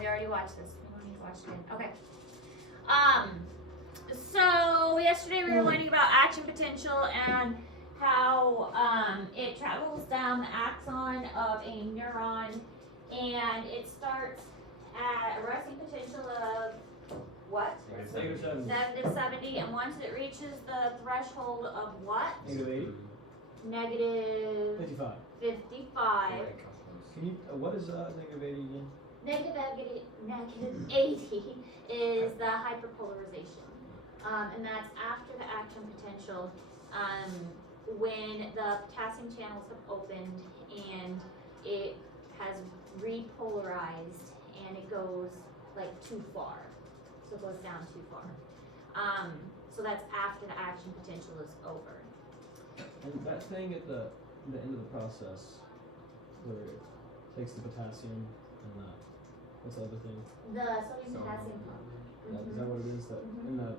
we already watched this. We don't need to watch it again. Okay. So yesterday we were learning about action potential and how it travels down the axon of a neuron, and it starts at a resting potential of what? Negative 70, and once it reaches the threshold of what? -80. Negative 55. Can you? What is -80 again? Negative 80 is the hyperpolarization, and that's after the action potential, when the potassium channels have opened and it has repolarized and it goes like too far, so it goes down too far. So that's after the action potential is over. And that thing at the end of the process, where it takes the potassium and the what's the other thing? The sodium potassium pump. Is that what it is? That in that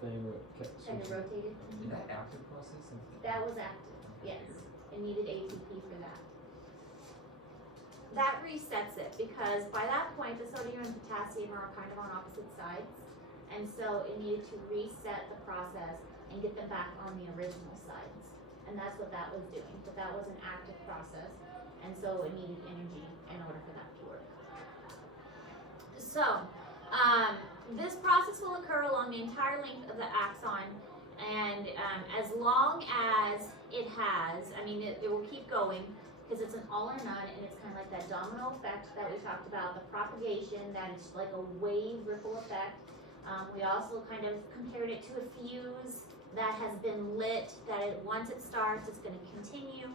thing where it kept Kind of switching? rotated. Is that active process? That was active, yes. It needed ATP for that. That resets it because by that point the sodium and potassium are kind of on opposite sides, and so it needed to reset the process and get them back on the original sides, and that's what that was doing. But that was an active process, and so it needed energy in order for that to work. So this process will occur along the entire length of the axon, and as long as it has, I mean, it will keep going because it's an all or none, and it's kind of like that domino effect that we talked about, the propagation, that it's like a wave ripple effect. We also kind of compared it to a fuse that has been lit, that once it starts, it's going to continue.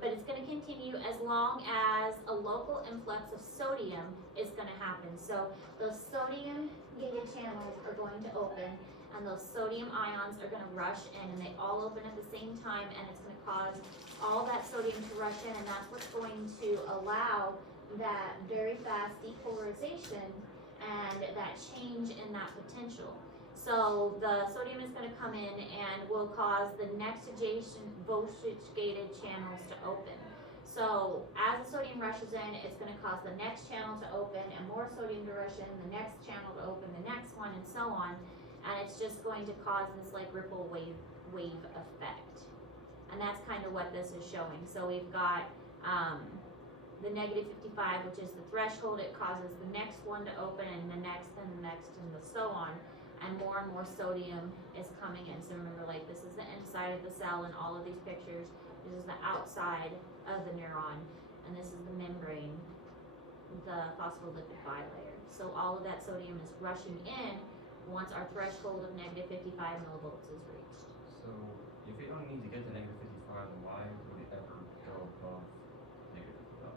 But it's going to continue as long as a local influx of sodium is going to happen. So those sodium gated channels are going to open, and those sodium ions are going to rush in, and they all open at the same time, and it's going to cause all that sodium to rush in, and that's what's going to allow that very fast depolarization and that change in that potential. So the sodium is going to come in and will cause the next adjacent voltage-gated channels to open. So as the sodium rushes in, it's going to cause the next channel to open and more sodium to rush in, the next channel to open, the next one, and so on. And it's just going to cause this like ripple wave effect. And that's kind of what this is showing. So we've got the negative 55, which is the threshold. It causes the next one to open, and the next, and the next, and so on. And more sodium is coming in. So remember, like, this is the inside of the cell in all of these pictures. This is the outside of the neuron, and this is the membrane, the phospholipid bilayer. So all of that sodium is rushing in once our threshold of negative 55 millivolts is reached. So if it only needs to get to negative 55, then why would it ever go above negative 55?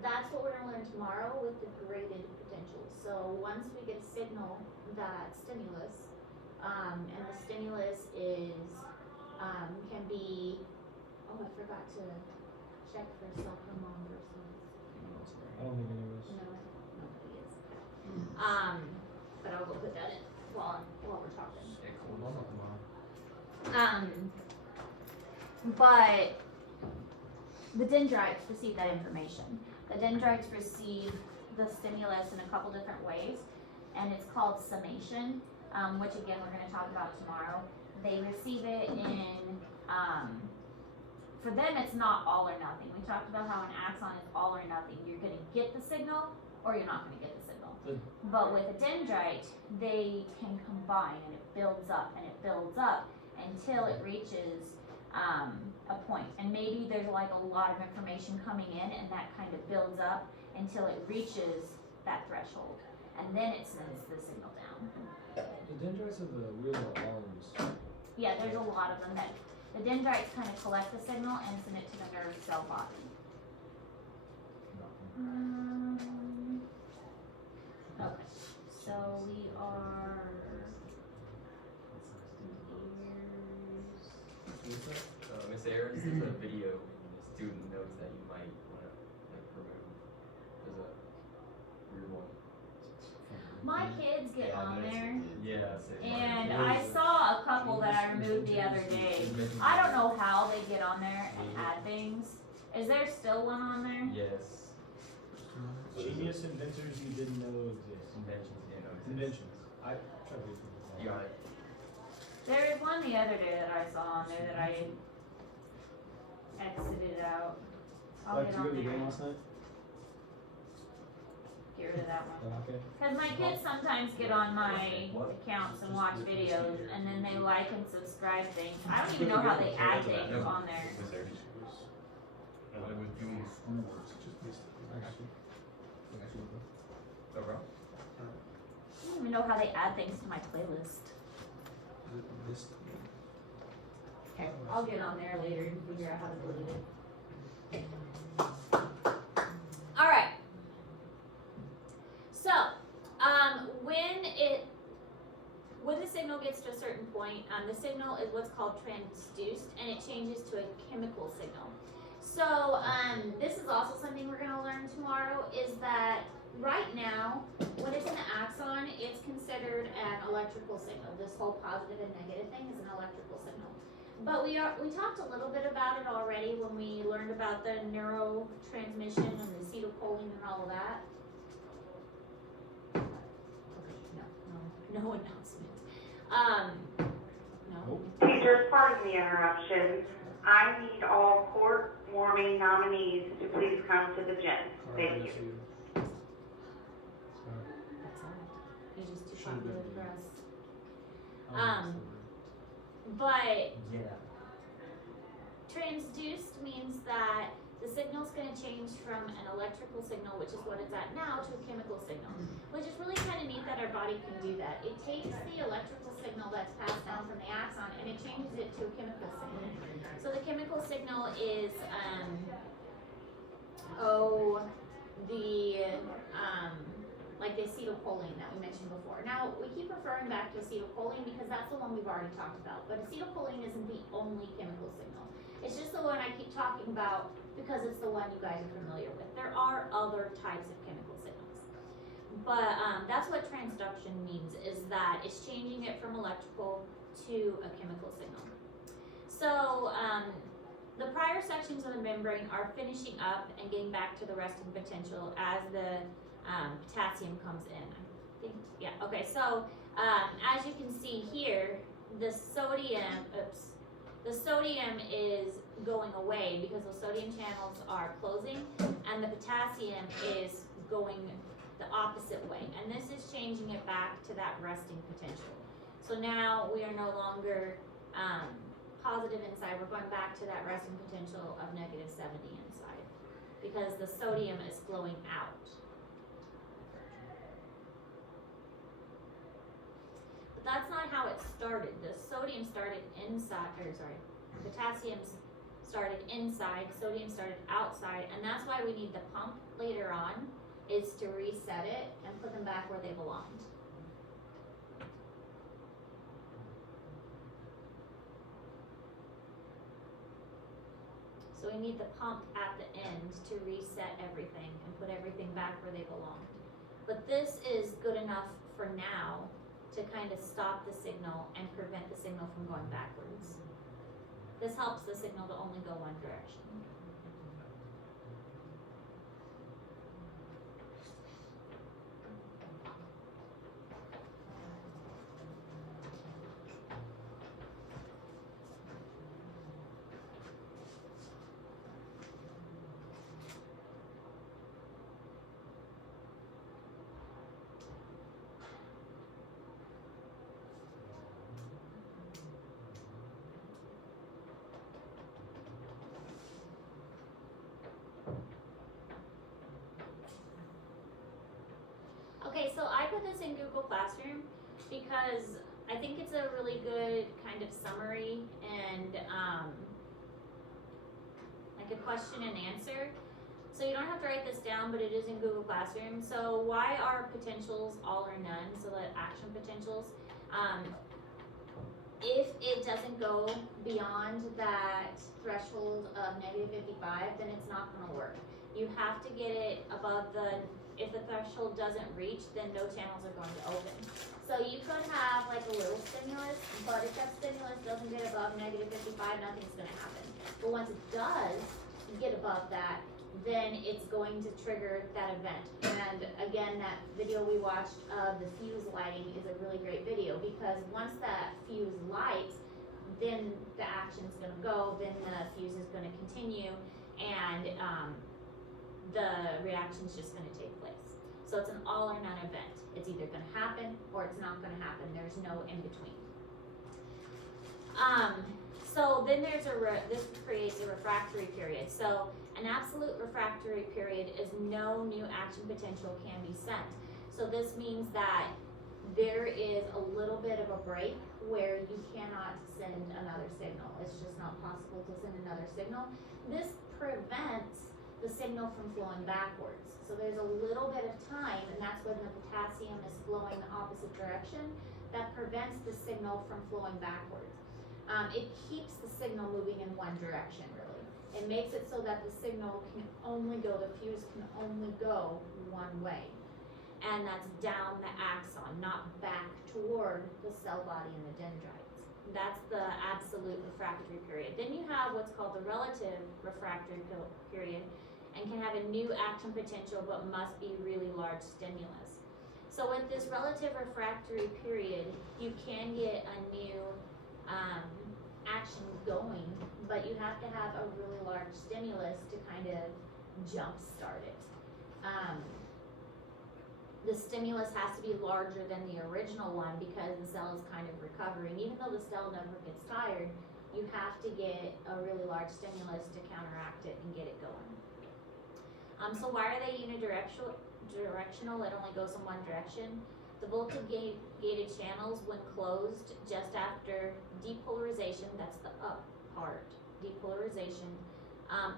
That's what we're going to learn tomorrow with the graded potential. So once we get a signal, that stimulus, and the stimulus is, can be, oh, I forgot to check for cell thermometers. I don't think any of us. No, nobody is. But I'll go put that in while we're talking. Yeah, cool. I'll talk tomorrow. But the dendrites receive that information. The dendrites receive the stimulus in a couple different ways, and it's called summation, which again we're going to talk about tomorrow. They receive it in, for them it's not all or nothing. We talked about how an axon is all or nothing. You're going to get the signal or you're not going to get the signal. But with a dendrite, they can combine, and it builds up and it builds up until it reaches a point. And maybe there's like a lot of information coming in, and that kind of builds up until it reaches that threshold. And then it sends the signal down. The dendrites have the weird arms. Yeah, there's a lot of them. That the dendrites kind of collect the signal and send it to the nerve cell body. Okay, so we are Miss Ayers, there's a video in the student notes that you might want to like remove. There's a weird one. my kids get on there. Yeah. And I saw a couple that I removed the other day. I don't know how they get on there and add things. Is there still one on there? Yes. Genius inventors you didn't know exist. Inventions, you know. Inventions. I try to read from You got it. There was one the other day that I saw on there that I exited out. I'll Like, get did you go on to the game there. last night? Get rid of that one. Oh, okay. Cause my kids sometimes get on my accounts and watch videos and then they like and subscribe things. I don't even know how they add things on there. And I was doing schoolwork, so just missed I it. got you. I got you. No problem. I don't even know how they add things to my playlist. This. Okay, I'll get on there later and figure out how to delete it. Alright. So, when the signal gets to a certain point, the signal is what's called transduced and it changes to a chemical signal. So, this is also something we're going to learn tomorrow is that right now, when it's in the axon, it's considered an electrical signal. This whole positive and negative thing is an electrical signal. But we talked a little bit about it already when we learned about the neurotransmission and the acetylcholine and all of that. Okay, no announcement. No. Teachers, pardon the interruption. I need all court-warming nominees to please come to the gym. Thank you. That's all. He's just too Should've been popular for me. us. But Yeah. transduced means that the signal's going to change from an electrical signal, which is what it's at now, to a chemical signal, which is really kind of neat that our body can do that. It takes the electrical signal that's passed down from the axon and it changes it to a chemical signal. So the chemical signal is, like the acetylcholine that we mentioned before. Now, we keep referring back to acetylcholine because that's the one we've already talked about, but acetylcholine isn't the only chemical signal. It's just the one I keep talking about because it's the one you guys are familiar with. There are other types of chemical signals. But that's what transduction means, is that it's changing it from electrical to a chemical signal. So the prior sections of the membrane are finishing up and getting back to the resting potential as the potassium comes in. I think, yeah, okay, so as you can see here, the sodium is going away because those sodium channels are closing and the potassium is going the opposite way. And this is changing it back to that resting potential. So now we are no longer positive inside, we're going back to that resting potential of -70 inside because the sodium is flowing out. But that's not how it started. The sodium started inside, potassium started inside, sodium started outside, and that's why we need the pump later on, is to reset it and put them back where they belonged. So we need the pump at the end to reset everything and put everything back where they belonged. But this is good enough for now to kind of stop the signal and prevent the signal from going backwards. This helps the signal to only go one direction. Okay, so I put this in Google Classroom because I think it's a really good kind of summary and like a question and answer. So you don't have to write this down, but it is in Google Classroom. So why are potentials all or none? So the action potentials. If it doesn't go beyond that threshold of -55, then it's not going to work. You have to get it above if the threshold doesn't reach, then no channels are going to open. So you could have like a little stimulus, but if that stimulus doesn't get above -55, nothing's going to happen. But once it does get above that, then it's going to trigger that event. And again, that video we watched of the fuse lighting is a really great video, because once that fuse lights, then the action's gonna go, then the fuse is gonna continue, and the reaction's just gonna take place. So it's an all or none event. It's either gonna happen or it's not gonna happen. There's no in between. So then there's this creates a refractory period. So an absolute refractory period is no new action potential can be sent. So this means that there is a little bit of a break where you cannot send another signal. It's just not possible to send another signal. This prevents the signal from flowing backwards. So there's a little bit of time, and that's when the potassium is flowing the opposite direction, that prevents the signal from flowing backwards. It keeps the signal moving in one direction, really. It makes it so that the signal can only go, the fuse can only go one way. And that's down the axon, not back toward the cell body and the dendrites. That's the absolute refractory period. Then you have what's called the relative refractory period, and can have a new action potential but must be really large stimulus. So with this relative refractory period, you can get a new action going, but you have to have a really large stimulus to kind of jumpstart it. The stimulus has to be larger than the original one because the cell is kind of recovering. Even though the cell never gets tired, you have to get a really large stimulus to counteract it and get it going. So why are they unidirectional? It only goes in one direction. The voltage-gated channels, when closed just after depolarization, that's the up part, depolarization,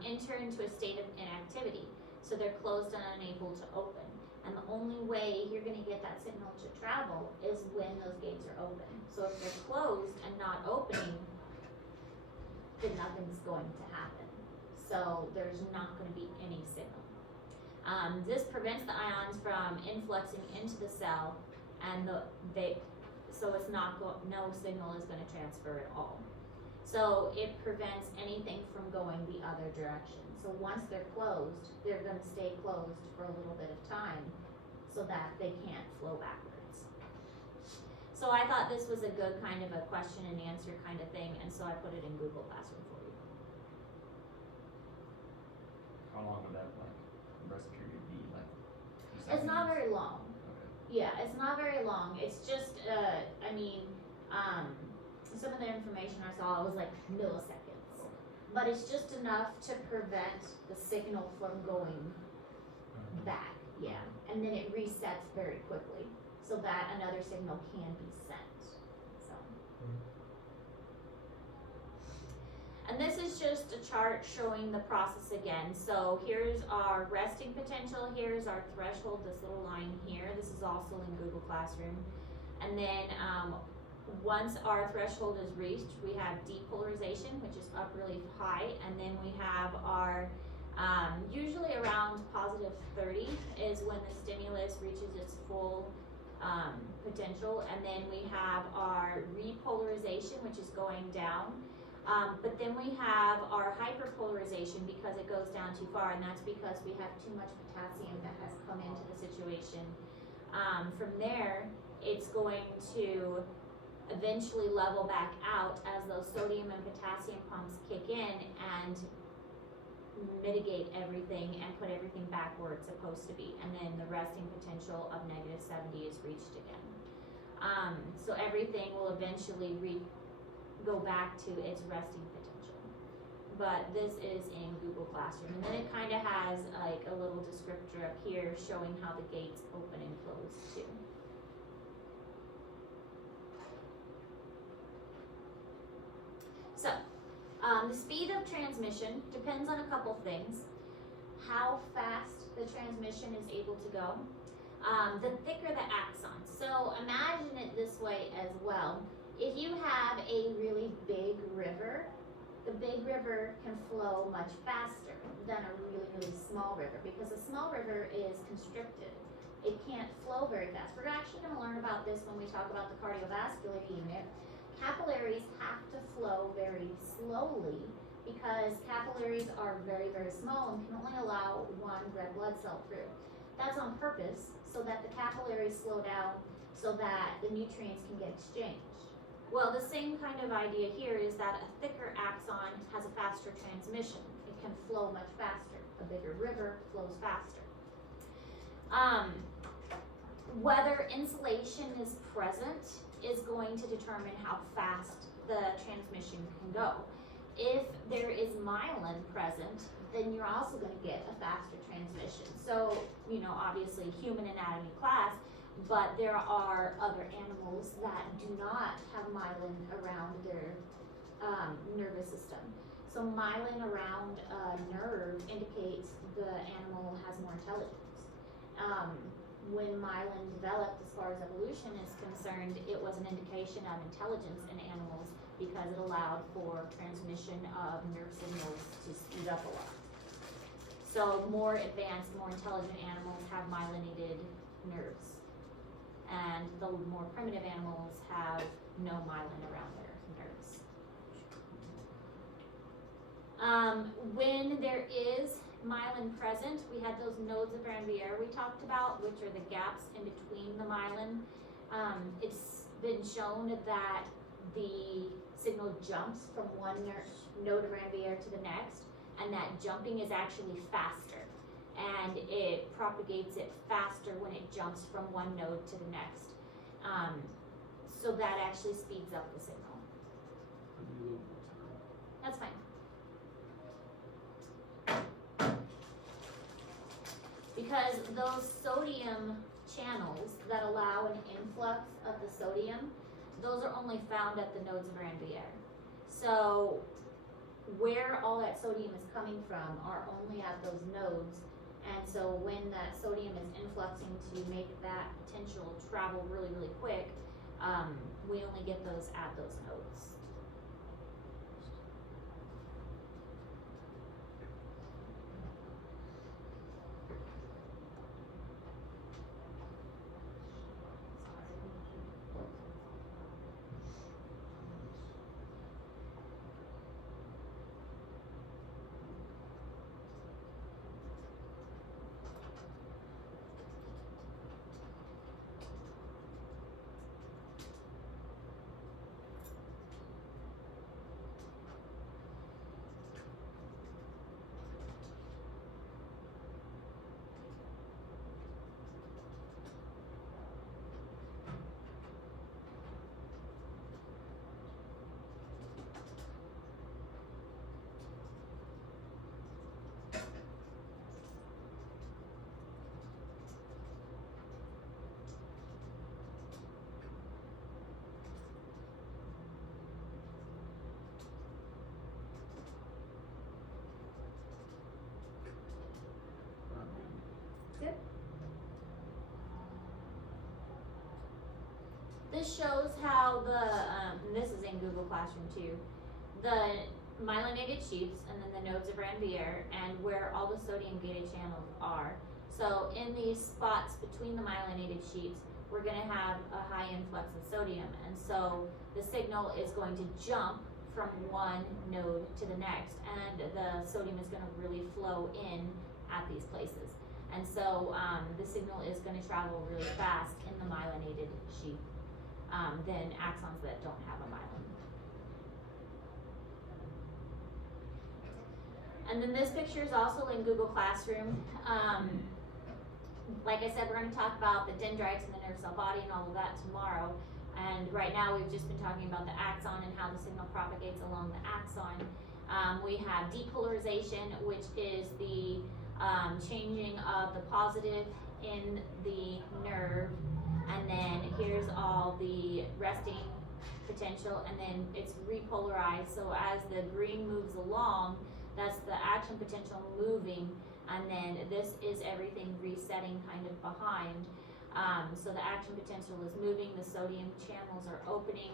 enter into a state of inactivity. So they're closed and unable to open. And the only way you're going to get that signal to travel is when those gates are open. So if they're closed and not opening, then nothing's going to happen. So there's not going to be any signal. This prevents the ions from influxing into the cell, and so it's not no signal is going to transfer at all. So it prevents anything from going the other direction. So once they're closed, they're going to stay closed for a little bit of time so that they can't flow backwards. So I thought this was a good kind of a question and answer kind of thing, and so I put it in Google Classroom for you. How long would that rest period be? It's not very long. Okay. Yeah, it's not very long. It's just, some of the information I saw was like milliseconds. Okay. But it's just enough to prevent the signal from going back, yeah. And then it resets very quickly so that another signal can be sent, so. And this is just a chart showing the process again. So here's our resting potential, here's our threshold, this little line here. This is also in Google Classroom. And then once our threshold is reached, we have depolarization, which is up really high, and then we have our, usually around positive 30 is when the stimulus reaches its full potential, and then we have our repolarization, which is going down. But then we have our hyperpolarization because it goes down too far, and that's because we have too much potassium that has come into the situation. From there, it's going to eventually level back out as those sodium and potassium pumps kick in and mitigate everything and put everything back where it's supposed to be. And then the resting potential of negative 70 is reached again. So everything will eventually go back to its resting potential. But this is in Google Classroom. And then it kind of has like a little descriptor up here showing how the gates open and close too. So, the speed of transmission depends on a couple things. How fast the transmission is able to go. The thicker the axon. So imagine it this way as well. If you have a really big river, the big river can flow much faster than a really, really small river because a small river is constricted. It can't flow very fast. We're actually going to learn about this when we talk about the cardiovascular unit. Capillaries have to flow very slowly because capillaries are very, very small and can only allow one red blood cell through. That's on purpose, so that the capillaries slow down so that the nutrients can get exchanged. Well, the same kind of idea here is that a thicker axon has a faster transmission. It can flow much faster. A bigger river flows faster. Whether insulation is present is going to determine how fast the transmission can go. If there is myelin present, then you're also going to get a faster transmission. So, you know, obviously human anatomy class, but there are other animals that do not have myelin around their nervous system. So myelin around a nerve indicates the animal has more intelligence. When myelin developed, as far as evolution is concerned, it was an indication of intelligence in animals because it allowed for transmission of nerve signals to speed up a lot. So more advanced, more intelligent animals have myelinated nerves. And the more primitive animals have no myelin around their nerves. When there is myelin present, we had those nodes of Ranvier we talked about, which are the gaps in between the myelin. It's been shown that the signal jumps from one node of Ranvier to the next, and that jumping is actually faster. And it propagates it faster when it jumps from one node to the next. So that actually speeds up the signal. That's fine. Because those sodium channels that allow an influx of the sodium, those are only found at the nodes of Ranvier. So where all that sodium is coming from are only at those nodes. And so when that sodium is influxing to make that potential travel really, really quick, we only get those at those nodes. Good. This shows how the, and this is in Google Classroom too, the myelinated sheaths and then the nodes of Ranvier and where all the sodium gated channels are. So in these spots between the myelinated sheaths, we're going to have a high influx of sodium, and so the signal is going to jump from one node to the next, and the sodium is going to really flow in at these places. And so the signal is going to travel really fast in the myelinated sheath than axons that don't have a myelin. And then this picture is also in Google Classroom. Like I said, we're going to talk about the dendrites and the nerve cell body and all of that tomorrow. And right now we've just been talking about the axon and how the signal propagates along the axon. We have depolarization, which is the changing of the positive in the nerve, and then here's all the resting potential, and then it's repolarized. So as the green moves along, that's the action potential moving, and then this is everything resetting kind of behind. So the action potential is moving, the sodium channels are opening.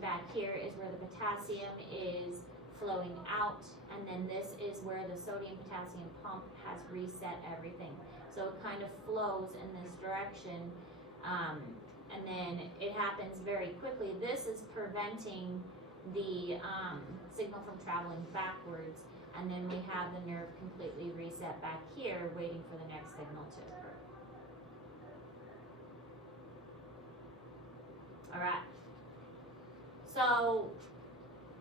Back here is where the potassium is flowing out, and then this is where the sodium potassium pump has reset everything. So it kind of flows in this direction, and then it happens very quickly. This is preventing the signal from traveling backwards, and then we have the nerve completely reset back here, waiting for the next signal to occur. Alright. So,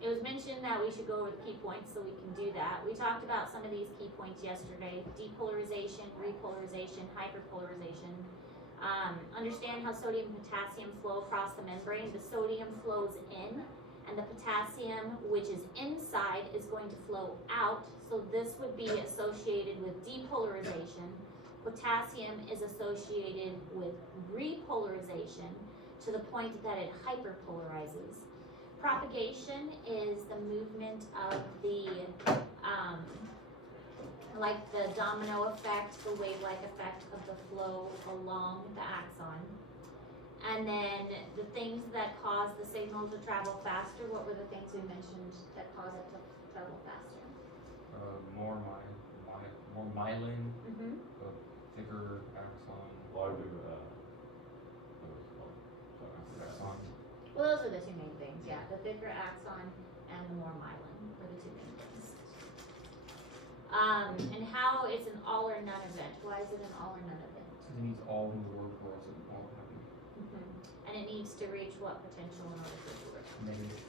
it was mentioned that we should go over the key points, so we can do that. We talked about some of these key points yesterday: depolarization, repolarization, hyperpolarization. Understand how sodium and potassium flow across the membrane. The sodium flows in, and the potassium, which is inside, is going to flow out. So this would be associated with depolarization. Potassium is associated with repolarization to the point that it hyperpolarizes. Propagation is the movement of the, like the domino effect, the wave-like effect of the flow along the axon. And then the things that cause the signal to travel faster, what were the things we mentioned that cause it to travel faster? More myelin, Mm-hmm. a thicker axon. Well, I do, what is it called? Sorry, Axon. Well, those are the two main things, yeah. The thicker axon and the more myelin are the two main things. And how it's an all or none event. Why is it an all or none event? Because it needs all in the world for us to all happen. And it needs to reach what potential in order for it to work? Negative.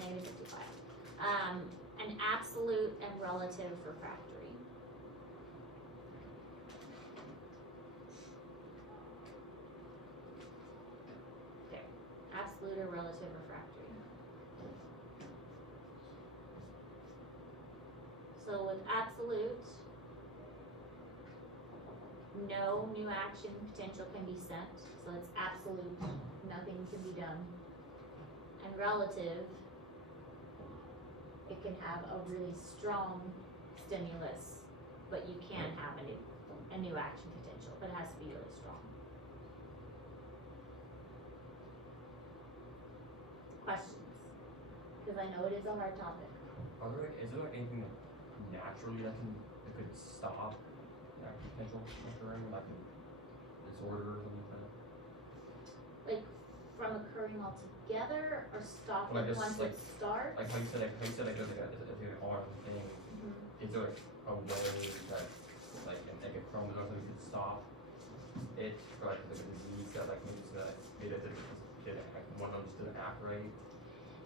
Negative 55. An absolute and relative refractory. Okay, absolute or relative refractory. So with absolute, no new action potential can be sent, so it's absolute, nothing can be done. And relative, it can have a really strong stimulus, but you can have a new action potential, but it has to be really strong. Questions? Because I know it is a hard topic. Is there like anything that naturally that could stop that potential occurring, like a disorder or something like that? Like from occurring altogether or stopping Like once it starts? Like how you said, there's like an arm thing. Mhm. Is there like a way that like a chromosome that could stop it, or like a disease that like maybe so that maybe that like one of them just didn't act right?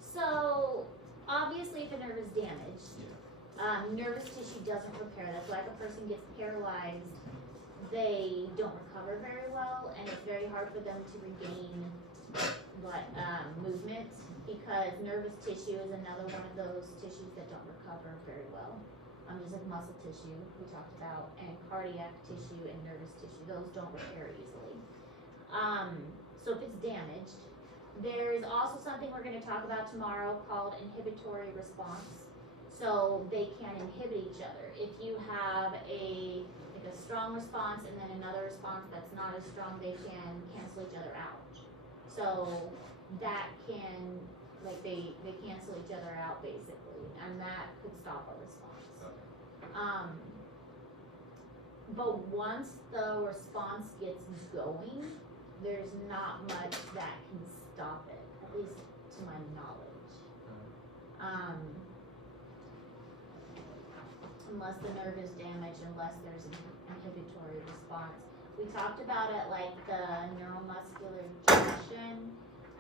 So obviously if a nerve is damaged, Yeah. nervous tissue doesn't repair. That's why if a person gets paralyzed, they don't recover very well, and it's very hard for them to regain movement, because nervous tissue is another one of those tissues that don't recover very well. Just like muscle tissue we talked about, and cardiac tissue and nervous tissue, those don't repair easily. So if it's damaged, there's also something we're going to talk about tomorrow called inhibitory response. So they can inhibit each other. If you have a strong response and then another response that's not as strong, they can cancel each other out. So that can, like they cancel each other out basically, and that could stop a response. Okay. But once the response gets going, there's not much that can stop it, at least to my knowledge. Unless the nerve is damaged, unless there's an inhibitory response. We talked about it like the neuromuscular junction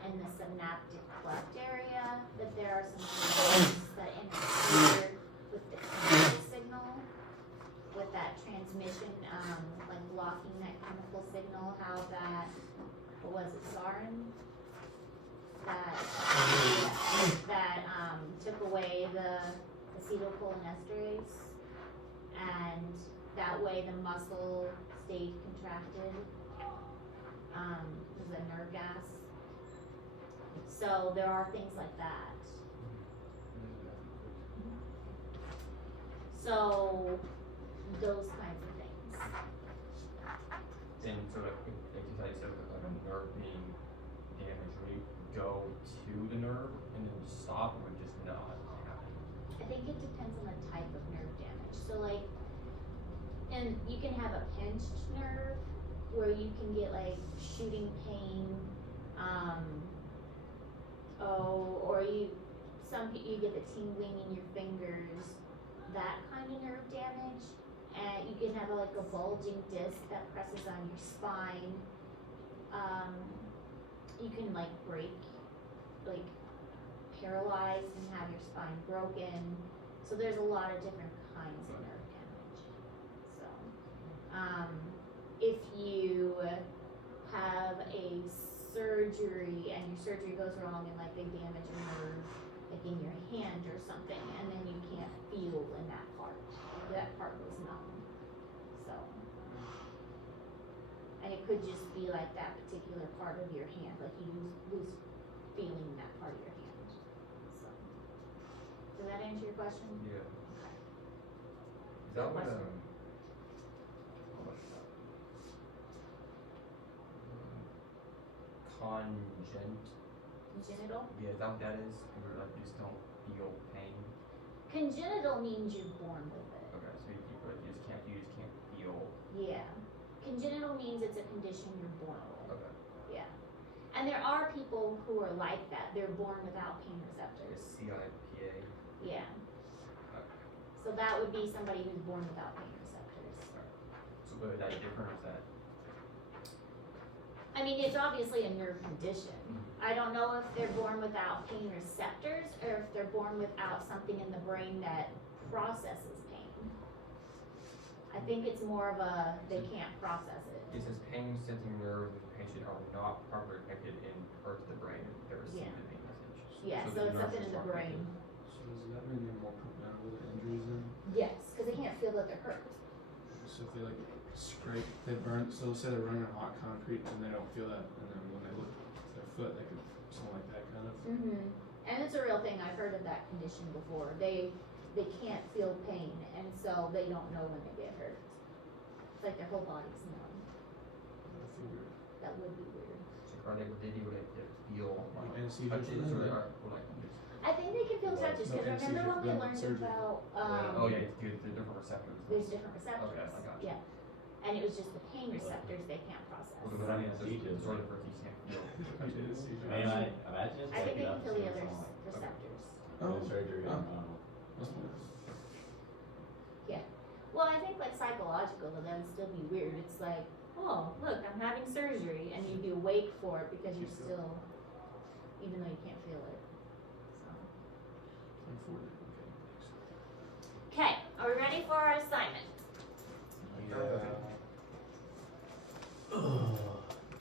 and the synaptic cleft area, that there are some things that interfere with the chemical signal, with that transmission, like blocking that chemical signal, how that, what was it, sarin? That took away the acetylcholinesterase, and that way the muscle stayed contracted. It was a nerve gas. So there are things like that. So those kinds of things. And so like you said, like a nerve being damaged, would it go to the nerve and then just stop, or would it just not happen? I think it depends on the type of nerve damage. So like, and you can have a pinched nerve where you can get like shooting pain, or you get the tingling in your fingers, that kind of nerve damage. And you can have like a bulging disc that presses on your spine. You can like break, like paralyzed and have your spine broken. So there's a lot of different kinds of nerve damage. So, if you have a surgery and your surgery goes wrong and like they damage a nerve, like in your hand or something, and then you can't feel in that part goes numb. So, and it could just be like that particular part of your hand, like you lose feeling in that part of your hand. So, does that answer your question? Yeah. Okay. Is that what Question? what's that? Congenital? Yeah, is that what that is? Where like you just don't feel pain. Congenital means you're born with it. Okay, so you just can't feel. Yeah. Congenital means it's a condition you're born with. Okay. Yeah. And there are people who are like that. They're born without pain receptors. CIPA. Yeah. Okay. So that would be somebody who's born without pain receptors. So but is that different or is that? I mean, it's obviously a nerve condition. I don't know if they're born without pain receptors or if they're born without something in the brain that processes pain. I think it's more of a, they can't process it. It says pain sensing nerves of the patient are not properly connected in parts of the brain that receive Yeah. the pain message. Yeah, so the it's nerves something in the aren't brain. So does that mean they're more preventable to injuries then? Yes, because they can't feel that they're hurt. So if they like scrape, they burn, so say they're running on hot concrete and they don't feel that, and then when they look at their foot, they could, something like that kind of. Mm-hmm. And it's a real thing. I've heard of that condition before. They can't feel pain, and so they don't know when they get hurt. It's like their whole body's numb. I figure. That would be weird. So are they able to feel like Anesthesia touches for or, that? or like just, I think they can feel touches, because No remember when we anesthesia, learned surgery. about, oh yeah, it's good, the different receptors. there's different receptors. Okay, I got you. Yeah. And it was just the pain receptors they can't process. Well, but I mean, there's sort of first you can't feel. Anesthesia. I mean, I imagine it's I think like they can feel the other like receptors. Oh. surgery. Oh. I don't know. Must be nice. Well, I think like psychological to them still be weird. It's like, oh, look, I'm having surgery, and you'd be awake for it because you're still, even though you can't feel it. So. I'm 40. Okay, thanks. Okay, are we ready for our assignment?